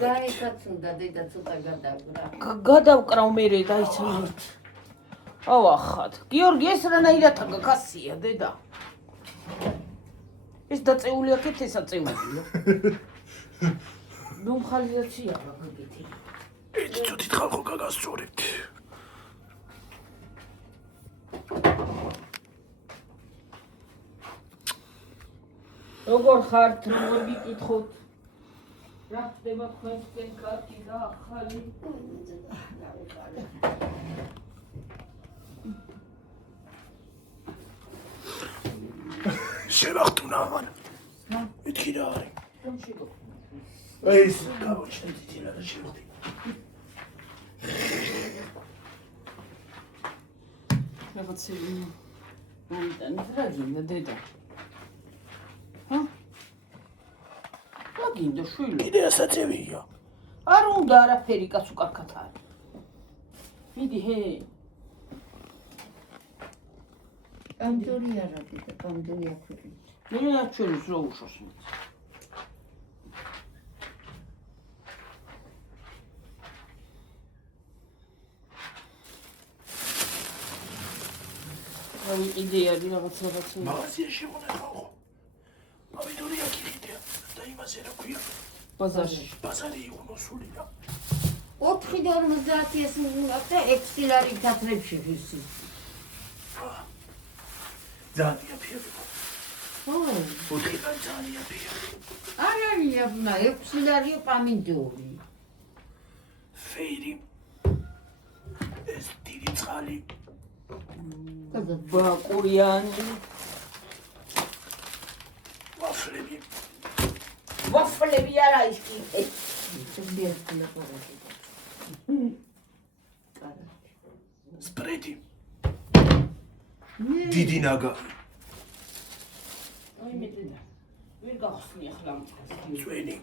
გაიქაცუნდა დედა ცოტა გადავკრა. გადავკრავ მერე დაიცან. ავახად. გიორგი ეს რანაირად გაქასია დედა. ეს დაწეული აქეთ ეს აწეულია. ნუმხალიზაცია გაგითი. ეს ცოტით ხალხო გაგასწორებთ. როგორ ხართ, როგორ გიკითხოთ? რა ხდება თქვენთან კარგი და ახალი? შევახტუნა ამან. მეთქი რა არის? რომ შეგო. ეს გავაჩენდი ძილა და შევახტი. რაღაცა მომიტანეთ რა გინდა დედა? ჰა? რა გინდა შვილი? კიდე ასაწევია. არ უნდა არაფერი კაც უკარგად არის. მიდი ჰე. პამდური არა დედა, პამდური აქვილი. მე რა ჩვენს რა უშოს. რა იდეა რაღაცა. მაღაზიაში მონახავ. პავიდორია კიდე და იმაზე რა ქვია? ბაზარში. ბაზარი იყო მოსული რა. 450.000 და 6 ლარი თათრებში ხისი. ძალიან ფირი. ხო. 4 ლარი ძალიან ფირი. არ არის აბნა 6 ლარი პამინდური. ფეირი. ეს დიდი წყალი. ბაკურიანი. ვაფლები. ვაფლები არა ის კი. სპრედი. დიდი ნაგა. აი მე დედა. ვერ გახსნი ახლა. წვენი.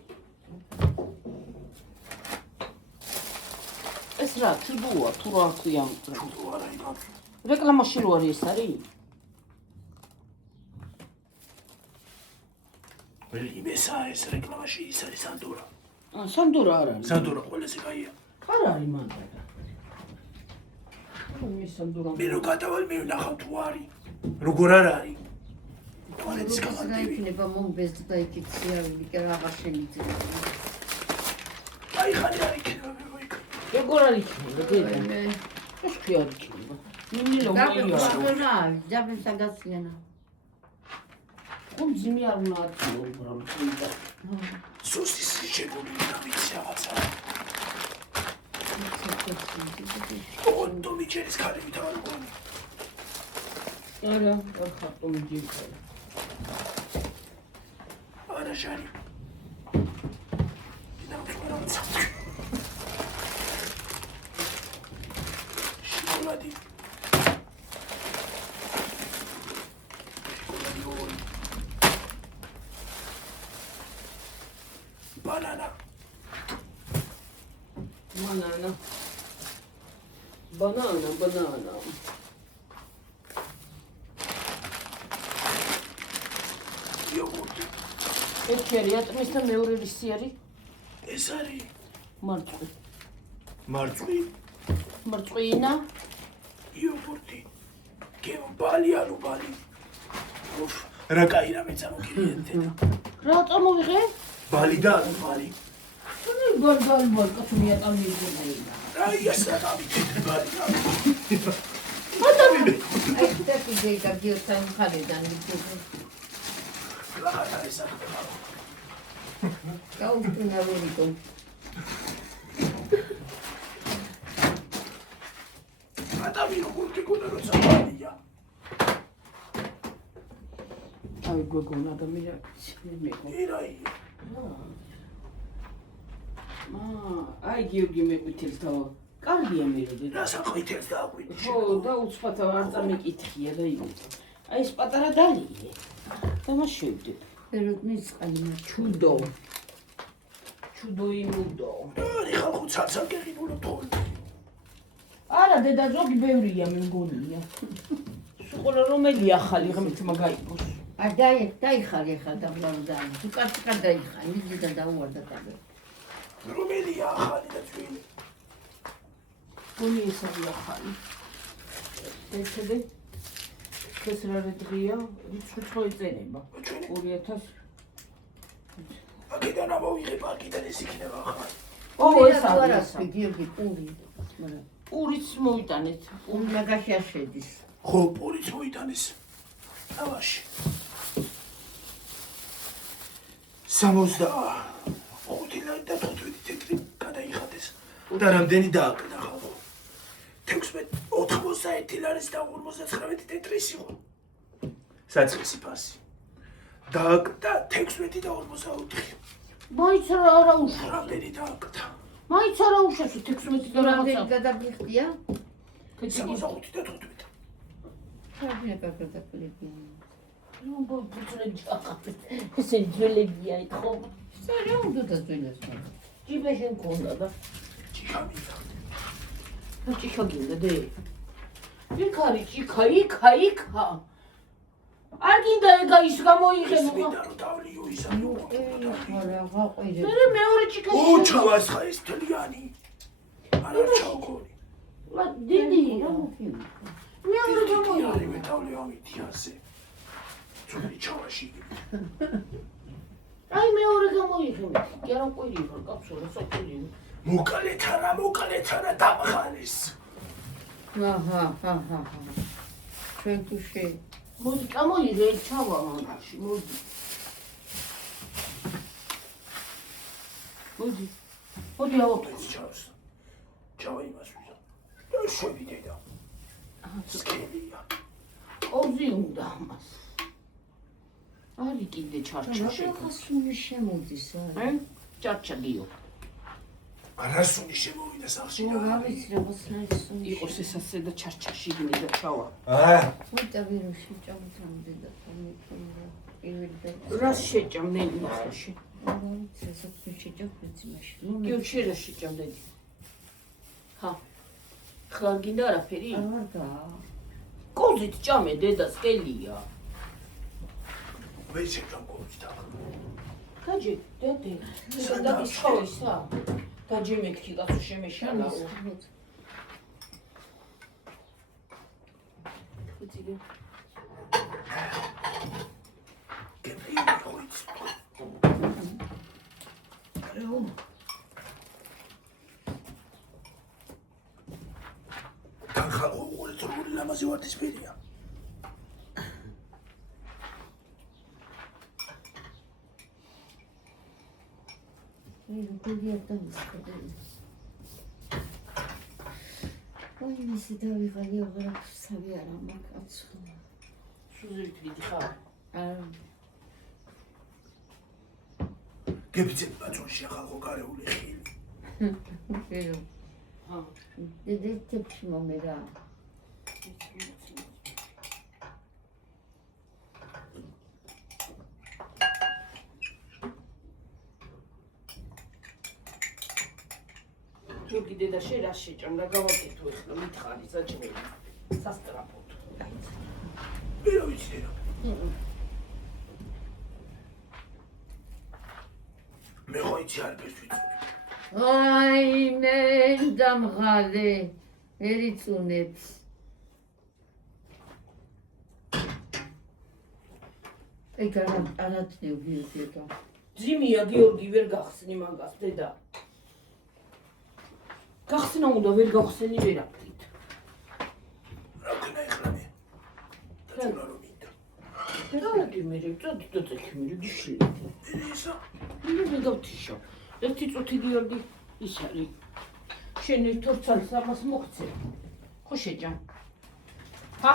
ეს რა თიბოა თუ რა ქვია? თუ არა იმას. რეკლამაში რო არის ეს არის? იმესა ეს რეკლამაში ის არის სანდურა. სანდურა არ არის. სანდურა ყველაზე კაია. არ არის მანდ. მე სანდურა. მე რო გადავალ მე ვნახავ თუ არის. როგორ არ არის? თვალეთის გამარჯვება. იქნება მომბეზდა და იქიცია ვიკე რაღა შეიძლება. აი ხანი არის იქნება ვიქ. როგორ არის იქნება დედა? მე ეს კი არის იქნება. ნინილო მოიარა. გაგებსა ჯაბესა გაციანა. ხომ ძიმი არ უნდა აწიო უბრალოდ. სუსის შეგული გამიცი რაღაცა. ონტო მიჩერის ხალი ვითავარ გონი. არა, არ ხარტო მიჯიქა. არა ჟანი. ნამწვერაცა. შოკოლადი. Banana. Banana. Yogurt. ეს შერია ტმის და მეორე რისი არის? ეს არის მარწყვი. მარწყვინა. იოგურტი. გემბალი ალუბალი. უფ, რა კაი რამე წამოგიერთე. რა წამოვიღე? ბალი და ალუბალი. გორგალბალ კაცმია წამიგებია. აი ეს რა გამიგეთ ბალი. აი და კიდე გაგიოთან ხალიდან მიწევ. რა არის ეს? გაუჩინა ვერიკო. ადამიანი როგორ გქონდა როცა ბალია. აი გოგონა და მიყო. ირაი. აი გიორგი მეყვითელს და კარგია მე როდი. რა საყვითელს დააყვინე. ხო და უცბად არ წამეკითხია და იმით. აი ეს პატარა დალია. და მას შევდებ. ეროდნის წყალი ჩუდო. ჩუდო იმუდო. არი ხალხო ცალ-ცალკე გიბულო თოლა. არა დედა ზოგი ბევრია მე მგონია. სულ რომელი ახალი ღმით მაგაიყოს. არ დაიხარი ახლა და ვლავდანი. თუ კაცი დაიხარი, მიდიდა დაუვარდა ტაბე. რომელია ახალი და ძველი? გონი ეს არის ახალი. ეცადე ეს რა დღეა? რიცხვი ეწენება. 2000 აქედან ამოვიღებ, აქედან ეს იქნება ახალი. ეს არის. გიორგი პური. მაგრამ პურიც მოვიტანეთ. პური მაგაშია შედის. ხო, პურიც მოიტანეს. დავაში. 65 ლარი და 15 ცენტრი გადაიხადეს. და რამდენი დააკდა ხალხო? 91 ლარის და 59 ცენტრის იყო. საწყისი ფასი. დააკდა 16 და 44. მაიც არა უშავს. რამდენი დააკდა? მაიც არა უშავს 16 და რამდენი რაღაცა. გადაგიხდია? 65 და 15. რამდენი გადაგიხდია? ნუ ბუცლები ახაფეთ. ესე ძველებია ხო? რა უნდა დაძველოს? ჯიბეში მქონდა და ჭიქამიდა. ჭიქა გინდა დე. იქ არის ჭიქა, იქა. არ გინდა ეგა ის გამოიყენო. მინდა რომ დავლიო ისა. არა, გაყვირე. მე მეორე ჭიქა. ჩავას ხა ის თლიანი. არა ჩავგონი. მა დიდი. მეორე არის გამოიყენო. მე დავლიო ამითიაზე. ძველი ჩავაში. აი მეორე გამოიყენო. კი არა ყვირი ხარ კაცო, რა საკვირი. მოკალეთ არა დამხალის. აჰა. ჩვენ თუ შე მოდი გამოიღე ჩავა მანაში, მოდი. მოდი ავოტო. ეს ჩავს. ჩავა იმას ვიზა. და შევიდე და. სკელია. ოზი უნდა ამას. არის კიდე ჩარჩაში. ხასუნი შემოდის არა. ჩარჩა გიო. არასუნი შემოვიდა სახში. რა ვიცი რაღაც ნაისუნი. იყოს ესასე და ჩარჩაში გინდა და ჩავა. მოიტა ვირუსი ჭამთამდე და თამითონდა. პირველი რა შეჭამნელი ახლა. რა ვიცი ესა შეჭამფეცი მაშინ. გიო შეიძლება შეჭამნელი. ხა. ხლა გინდა არაფერი? არა და. კოზით ჭამე დედა სკელია. ვეცე გამკოჩი და. გაჯი დედა. და ისხოისა. გაჯი მეთქი კაცო შემეშალა. ხუთი. გებრიელი ხოიც. არო. ხალხო უყურეთ როგორი ლამაზი ვარდისფერია. როგორია დამისხები. აი მისი დავიღალი აღარაფსავი არა მაგაცო. სუზით ვიდიხარ. არა. გებიცეთ ბაჭოში ხალხო გარეული ხილი. ვერო. ჰა. დედეთებში მომერა. გიორგი დედა შე რა შეჭამ რა გავაკეთო ახლა მითხარი საჭმელი. სასტრაფოდ. მე რა ვიცი რა. მე ხოიცი არ ფესვით. აი მე დამღალე ერიწუნებს. ეგ არათნევ გიორგია. ძიმია გიორგი ვერ გახსნი მაგას დედა. გახსნა უნდა ვერ გახსენი ვერაფრით. რა ქნა ეხლა მე? და რა მინდა? დადი მე წოდი მე გიშლი. ისა მე გავთიშო. ერთი წუთი გიორგი ის არის. შენ ერთ თორცალს ამას მოგცე. ხო შეჭამ. ჰა?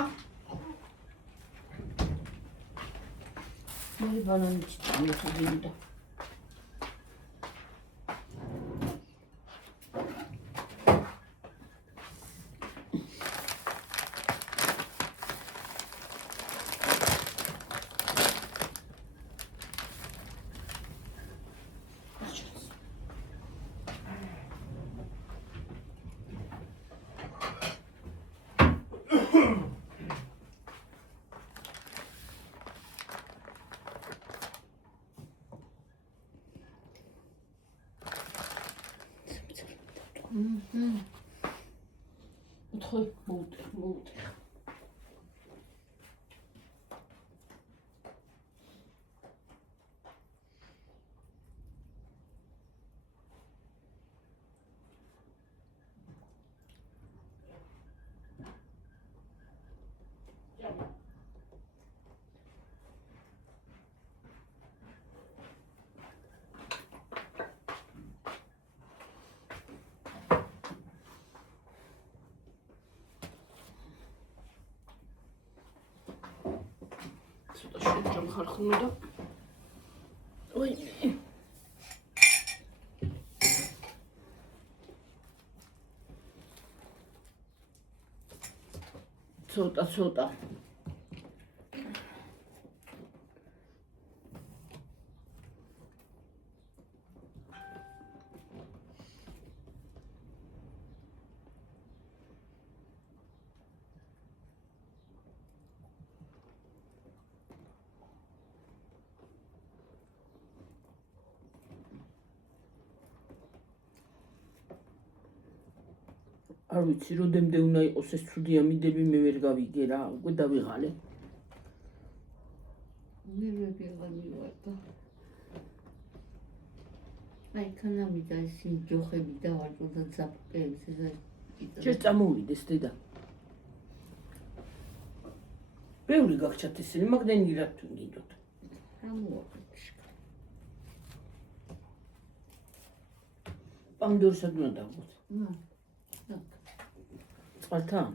მე ბანანი ჩიტამი ხადინდა. უთხოვი, მოუტეხ. ხარხნო და ой ცოტა არ ვიცი როდემდე უნდა იყოს ეს ცუდი ამიდები მე ვერ გავიგე რა უკვე დავიღალე მე ვერ ვიღალე და აი კანამიდა ის ჯოხები დავარჯო და ზაპყებს ეს ჯერ წამოვიდეს დედა ბევრი გაგჩათ ისინი მაგდენი რა თუ გინდოთ პამდორსად უნდა დავღოთ წყალთან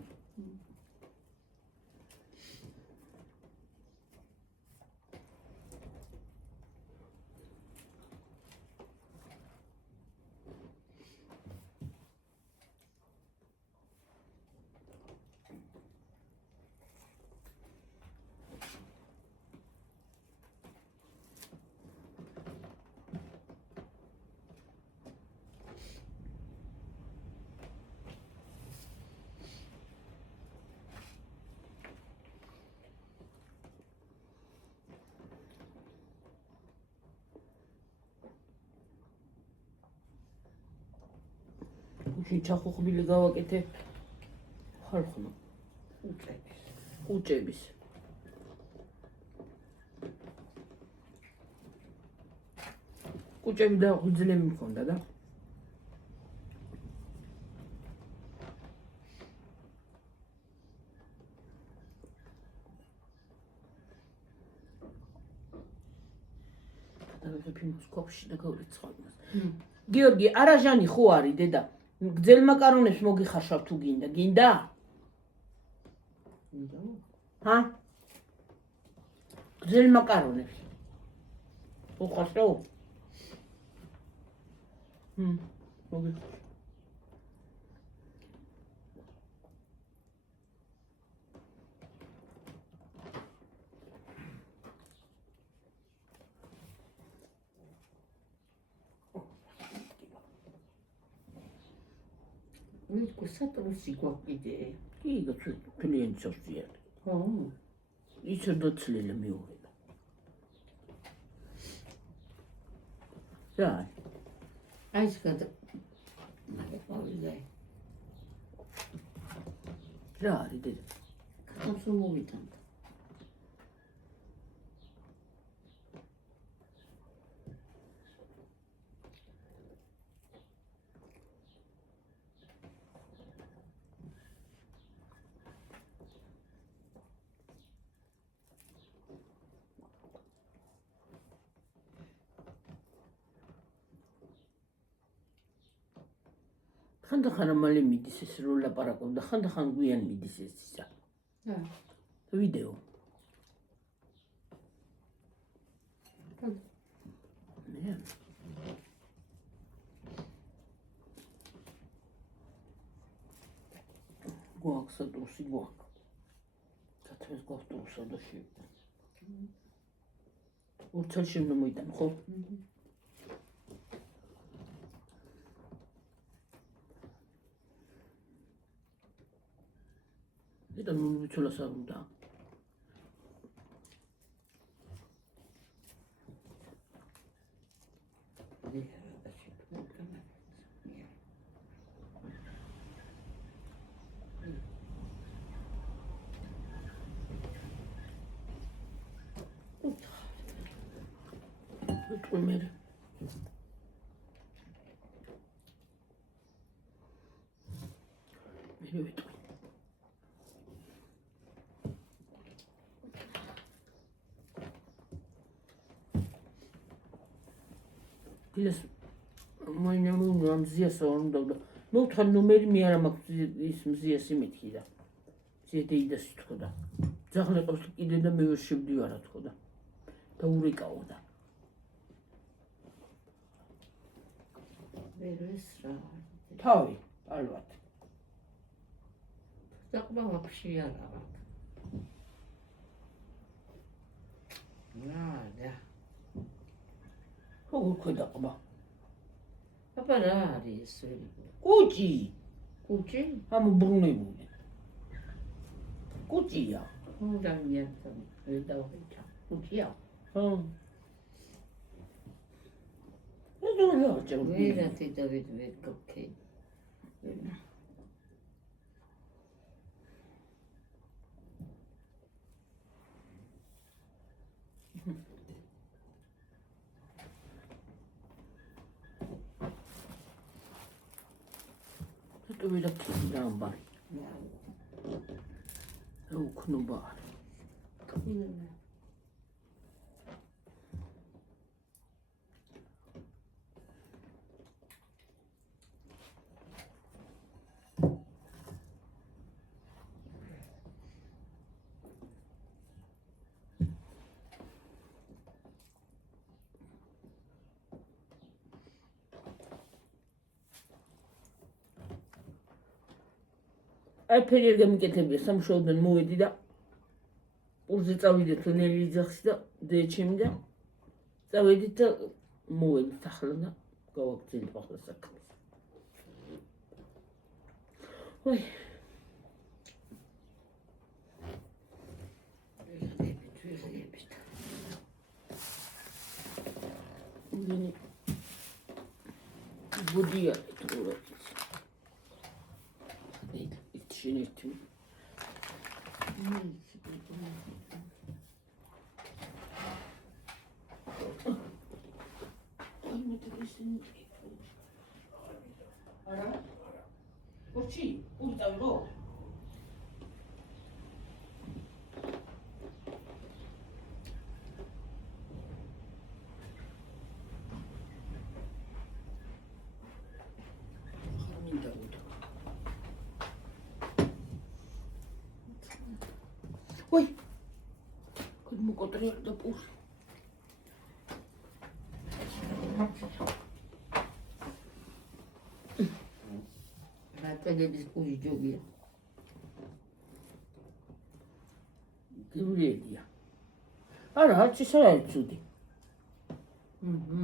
ჩახუხბილი გავაკეთე ხარხნო უჭების კუჭები და ღვიძლები მქონდა და ფინოს კოფში და გავრიცხავ გიორგი არაჟანი ხო არის დედა გძელ მაკარონებს მოგიხარშავ თუ გინდა? ჰა? გძელ მაკარონებს. უხარშავ? მოგიხარშავ. სატრუსი გვაყიდე. კი, კლიენტს ავსწიარ. ხო. იცი დოცლილი მიუღება. რა? აი ეს გადა. მაგალითად. რა არის დედა? კაცო მოვიტან. ხანდახან მალე მიდის ეს რო ლაპარაკობ და ხანდახან გვიან მიდის ეს ისა. ვიდეო. გვაქვს სატრუსი გვაქვს. კაცებს გვაქვს ტრუსა და შე. ურცელში უნდა მოიტან ხო? და ნუ ვიცოლას არ უნდა. ვიტყვი მე. მე ვიტყვი. დილას მაინამუნ ამზიას უნდა და ნუ თან ნომერი მე არა მაქვს ის მზიას იმითი და ზედეიდა სიტყვა. ძაღლი ყავს კიდე და მე ვერ შევდივარა თქო და ურეკაო და ვერ ეს რა თავი ალბათ დაყვა ვაფშე არ არა და როგორ ქვედაყვა აბა რა არის ეს კუჭი კუჭი ამობრუნებული კუჭია ნუ დამიართა ვერ დავღიჭა კუჭია ხო რა ვერათი დავით ვერ გქეი Tu vedi che ti dà un bagno. È un knubare. Ai periodo che ti vedo, siamo solo nel muovere da urzi წავიდეთ ნელი ძახში და დეჩემდა წავედით და მოვედით ახლა და გავაგრძელებ ახლა საქმეს. ой ბუდია თუ Şinetim. Ara? Oči, urda ro. Ой, как мы котры до пуш. რატენების კუჭი ჯობია. გივლედია. არა, არც ის არ არის ცუდი.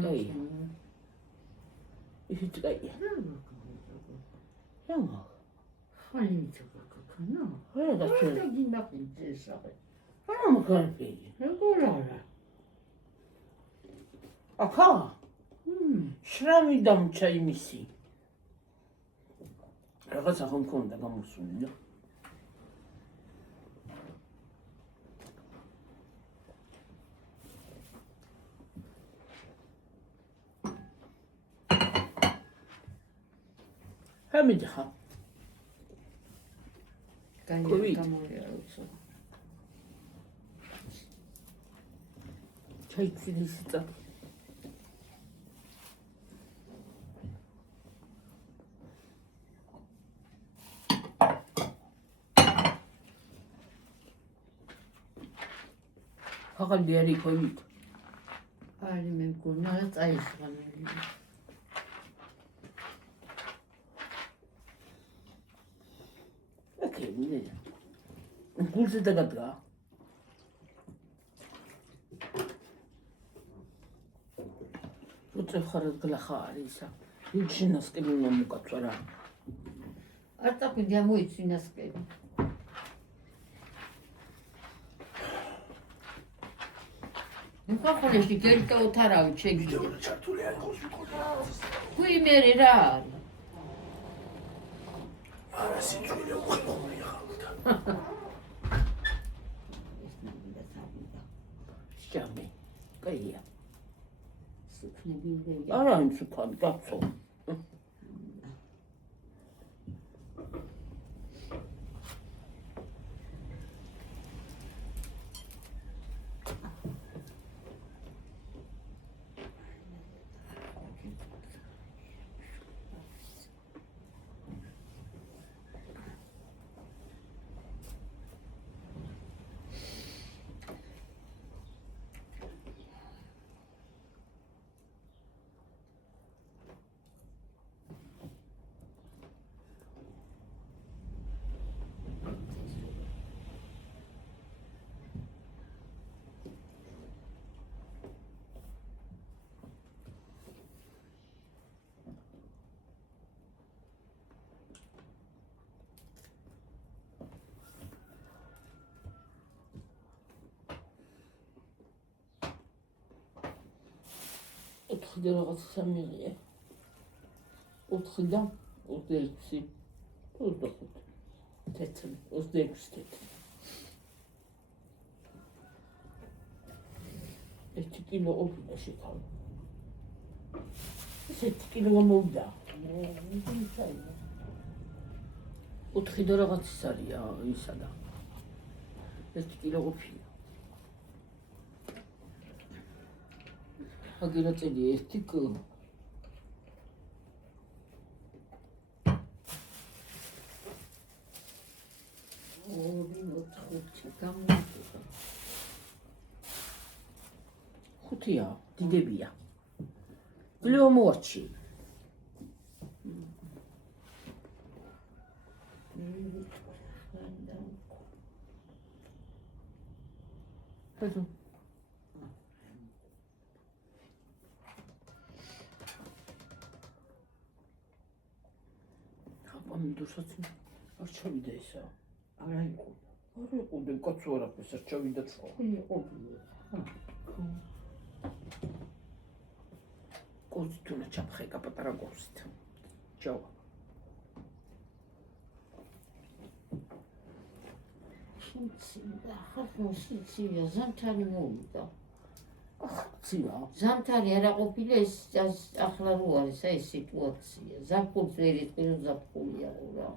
კაია. ისიც კაია. რა? ხალი მიცოქა. არა, რა გასწორე. გინახინძე საერთოდ. არა, მაგარია. როგორ არა? ახლა? შრამი დამჭა იმისი. რაღაცა ხომ მქონდა გამოსული და ჰამიდხა გამორიალო. ჩაიცილის და აღარ არის ხოით. არის მე მგონა და წაისვამელი. ოკეი, ნე. გულზე დაგადგა. უწევ ხარად გლახა არისა. იჩინას კი უნდა მოკაცვა რა. არ წახვიდე მოიცინასკები. ნახალეში გერკა უთარავი შეგიძლია. ჩართული არ იყოს ვიტყოდი. ხუი მე რა არის? არა სიძულე უხმოვია ხალხთა. Știam, căia. სუქნები არა იმ სუქანი კაცო ოთხი და რაღაცა მიღია 4 და 26 25 თეთრი 26 თეთრი 1 კილო ყოფილა შეკავ ეს 1 კილო გამოვიდა 4 და რაღაც ის არის ისა და 1 კილო ყოფილა აგერაწელი 1 კილო ხუთია დიდებია ბლო მოაჩი ხაზო ამდურსაც არ ჩავიდა ესა არა იყო კაცო არაფერს არ ჩავიდა ხო იყო კოც თულა ჩაფხეკა პატარა გორსით ჯავა შინცია ხალხო შინცია ზამთარი მოვიდა ცივა ზამთარი არა ყოფილა ეს ახლა რო არის აი სიტუაცია ზაფხულს ვერ იყვირო ზაფხულია რა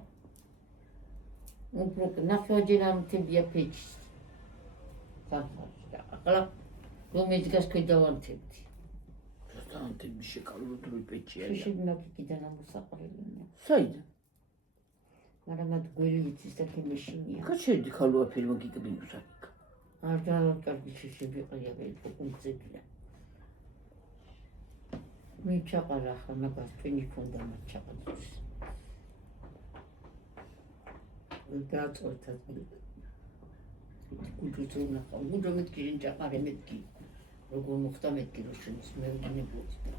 უფრო ნახევარჯერამთებია ფეჩის ზამთარში და ახლა რომ ეძგას ქვედავანთებდი ზამთარი შეკალოდროი პეჩია შეშებინაკიდან ამოსაყრელია საიდან მაგრამ მათ გვერი ვიცის და ქემეშინია ხა შედი ხალუა ფილმი გიგბინუსა არ კარგი შეშებიყია ვეფუნქცია მე ჩაყარა ახლა მაგას ტვინი ქონდა მათ ჩაყარდეს დააწყვეტა გუჯუძუნა გუჯო მეთქი ჩაყარე მეთქი როგორ მოხდა მეთქი რომ შენს მე ვინებოდი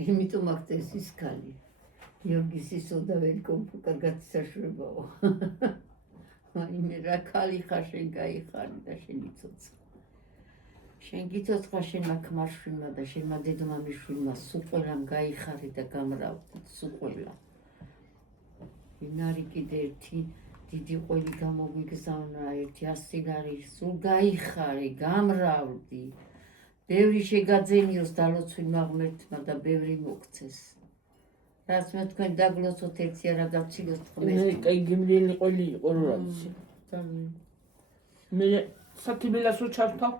იმიტომ აქ ეს კალი გიორგის ისოდა ველკომ კარგად საშუალებაო აი მე რა კალი ხარ შენ გაიხარი და შენი ცოცხ შენ გიცოცხა შენ აქ მარშვილმა და შენმა დედმამიშვილმა სულ ყველამ გაიხარი და გამრავდით სულ ყველა ვინარი კიდე ერთი დიდი ყველი გამოგვიგზავნა ერთი 100 ლარი სულ გაიხარე გამრავდი ბევრი შეგაძენიოს დალოცვილმა ღმერთმა და ბევრი მოგცეს რაც მე თქვენ დაგლოცოთ ერთი არა გავცილოთ ხმეს კაი გემრიელი ყველი იყო რა ვიცი მე საკიბელას უჩავთავ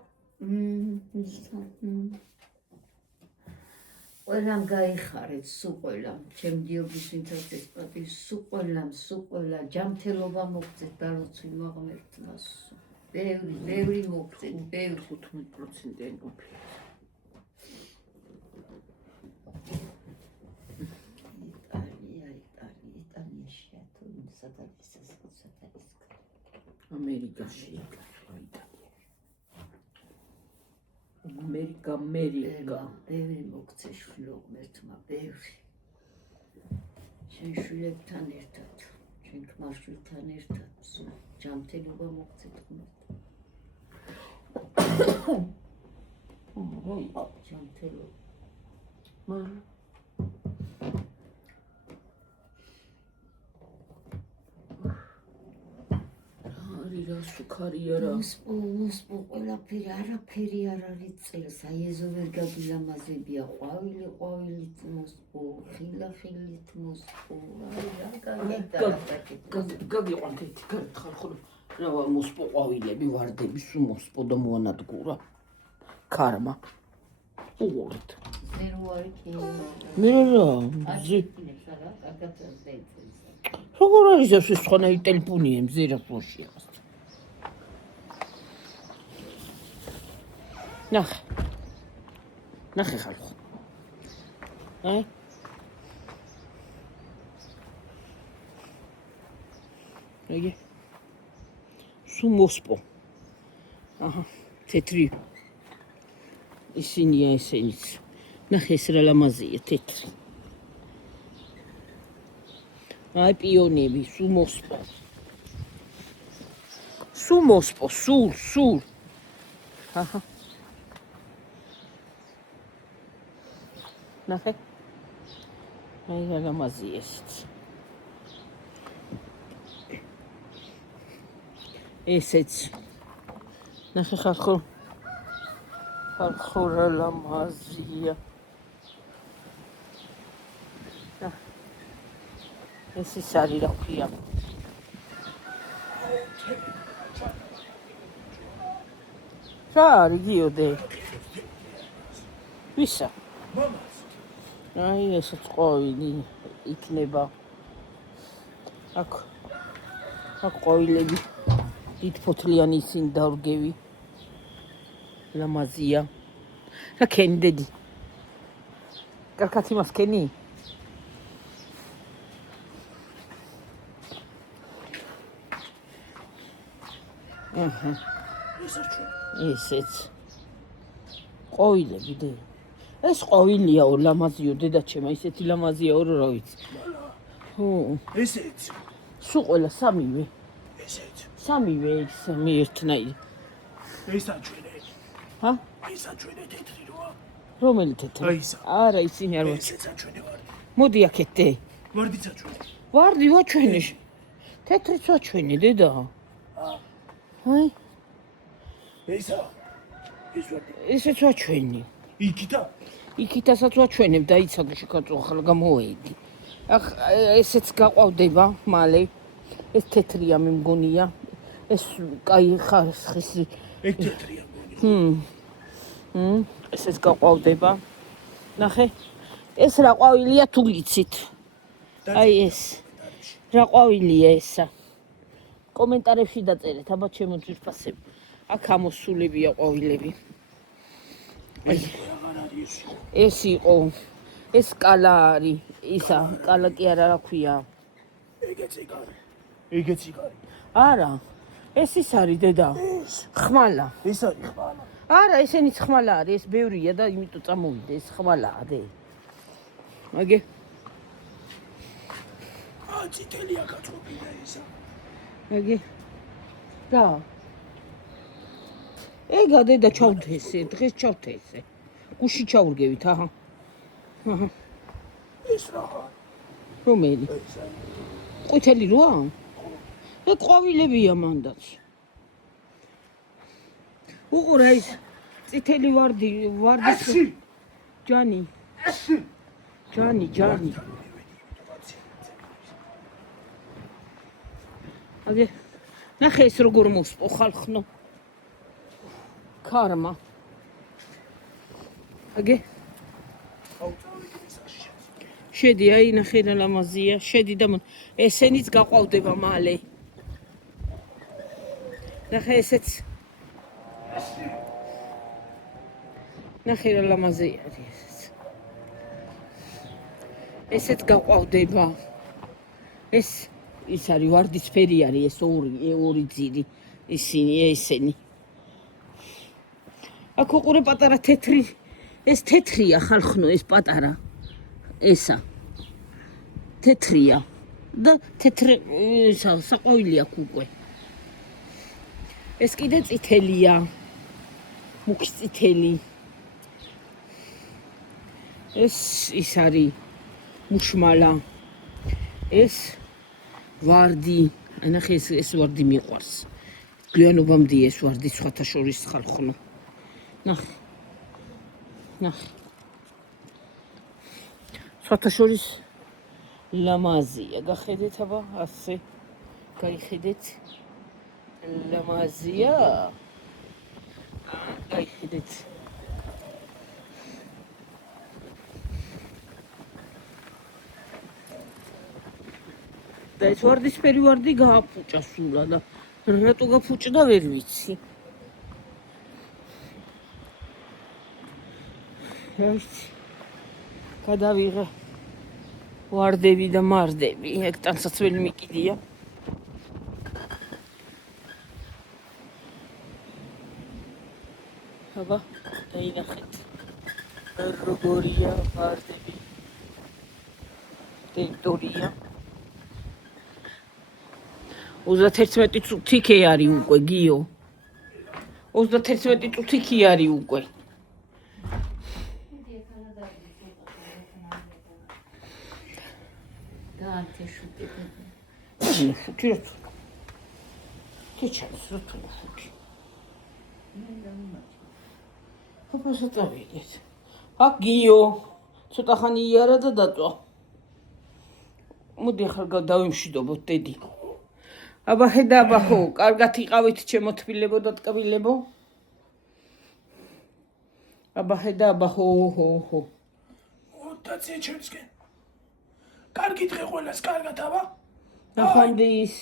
ყველამ გაიხარეთ სულ ყველამ ჩემ გიორგის ვინცაც ეს პატივი სულ ყველა ჯანმრთელობა მოგცეთ დალოცვილმა ღმერთმა ბევრი მოგცეთ ბევრი 15%-იანი ყოფილა იტალიაშია თუ სადაც ამერიკაში იტალიაში მე ამერიკა. ბევრი მოგცე შვილო ღმერთმა, ბევრი. შენ შვილებთან ერთად, შენ ქმარშვილთან ერთად, ჯანმრთელობა მოგცეთ ღმერთმა. ჯანმრთელობა. მაგრამ რა სუქარი არა. მოსპო ყველაფერი, არაფერი არ არის წელს, აი ეზო ვერ გაგილამაზებია, ყვავილით მოსპო, ხილით მოსპო, აი რა გაგიყვანთ ერთი გართხარ ხოლმე. რა მოსპო ყვავილები, ვარდები სულ მოსპო და მოანადგურა. ქარმა. უღურით. ზერო არის კი. მე რა როგორ არის ეს სხვანაირი ტელეფონია მზირას ვაშია. ნახე ხალხო. აიგე. სულ მოსპო. აჰა, თეთრი. ისინია ესენიც. ნახე ეს რა ლამაზია თეთრი. აი პიონები, სულ მოსპო. სულ. აჰა. ნახე. აი რა ლამაზია ესეც. ესეც. ნახე ხალხო. ხალხო რა ლამაზია. ეს ის არის რა ქვია. რა არის გიოდე? ვისა? მამაც. აი ესეც ყვავილი იქნება. აქ ყვავილები დიდფოთლიანი ისინი დავრგევი. ლამაზია. რა ქენი დედი? კარგად იმას ქენი? აჰა. ესეც. ყვავილები დე. ეს ყვავილიაო ლამაზიო დედაჩემა, ისეთი ლამაზიაო რა ვიცი. ხო. ესეც. სულ ყველა სამივე. ესეც. სამივე სამი ერთნაირი. ესა ჩვენე. ჰა? ესა ჩვენე თეთრი როა. რომელი თეთრი? აი ისა. არა, ისინი არ ვაჩ. ესეცა ჩვენე ვარ. მოდი აქეთ დე. ვარდიცა ჩვენე. ვარდი ვაჩვენე. თეთრიც ვაჩვენე დედა. აი, ესა. ეს ვარდი. ესეც ვაჩვენე. იქითასაც ვაჩვენებ და იცაგში კაცო ახლა გამოვედი. ახ ესეც გაყვავდება მალე. ეს თეთრია მე მგონია. ეს კაი ხარისხი. ეგ თეთრია მგონია. ესეც გაყვავდება. ნახე. ეს რა ყვავილია თუ გიცით? აი ეს. რა ყვავილია ესა? კომენტარებში დაწერეთ, აბა ჩემო ძვირფასები. აქ ამოსულებია ყვავილები. ეს იყო. ეს კალა არის. ისა, კალა კი არა რა ქვია. ეგეც იგარი. არა. ეს ის არის დედა. ხმალა. ეს არის ხმალა. არა, ესენიც ხმალა არის, ეს ბევრია და იმიტომ წამოვიდა, ეს ხმალაა დე. აგე. წითელია გაწყობინა ისა. აგე. რა? ეგა დედა ჩავთესე, დღეს ჩავთესე. გუში ჩაურგევით, აჰა. აჰა. ეს რა? რომელი? ყვითელი როა? ეგ ყვავილებია მანდაც. უყურე ის წითელი ვარდის ჯანი. ჯანი. აგე. ნახე ეს როგორ მოსპო ხალხნო. ქარმა. აგე. შედი აი ნახე რა ლამაზია. შედი და ესენიც გაყვავდება მალე. ნახე ესეც. ნახე რა ლამაზია ესეც. ესეც გაყვავდება. ეს ის არის ვარდისფერი არის ეს ორი ძირი ისინი ესენი. აქ უყურე პატარა თეთრი. ეს თეთრია ხალხნო, ეს პატარა. ესა. თეთრია. და თეთრი საყვავილი აქვს უკვე. ეს კიდე წითელია. მუქი წითელი. ეს ის არის მუშმალა. ეს ვარდი. ნახე ეს ვარდი მიყვარს. გვიანობამდე ეს ვარდი სხვათა შორის ხალხნო. ნახე. ნახე. სხვათა შორის ლამაზია. გახედეთ აბა ასე. გაიხედეთ. ლამაზია. გაიხედეთ. და ეს ვარდისფერი ვარდი გააფუჭა სულა და რატო გაფუჭდა ვერ ვიცი. გადავიღე ვარდები და მარდები. ეგ ტანსაცველი მიკიდია. აბა, დაინახეთ. როგორია ვარდები. ტერიტორია. 31 წუთი კი არის უკვე, გიო. 31 წუთი კი არის უკვე. გაანთე შუტები. შუთი რა თუ. ქეჩავს რა თუ შუთი. აბა შეტავიდეთ. აქ გიო. ცოტა ხანი იარა და დაწვა. მოდი ახლა დავიმშვიდობოთ დედი. აბა ხედა აბა ხო, კარგად იყავით ჩემო თბილებო და ტკბილებო. აბა ხედა აბა ხო. მოდაცე ჩემსკენ. კარგი დღე ყველას, კარგად აბა. ნახანდის.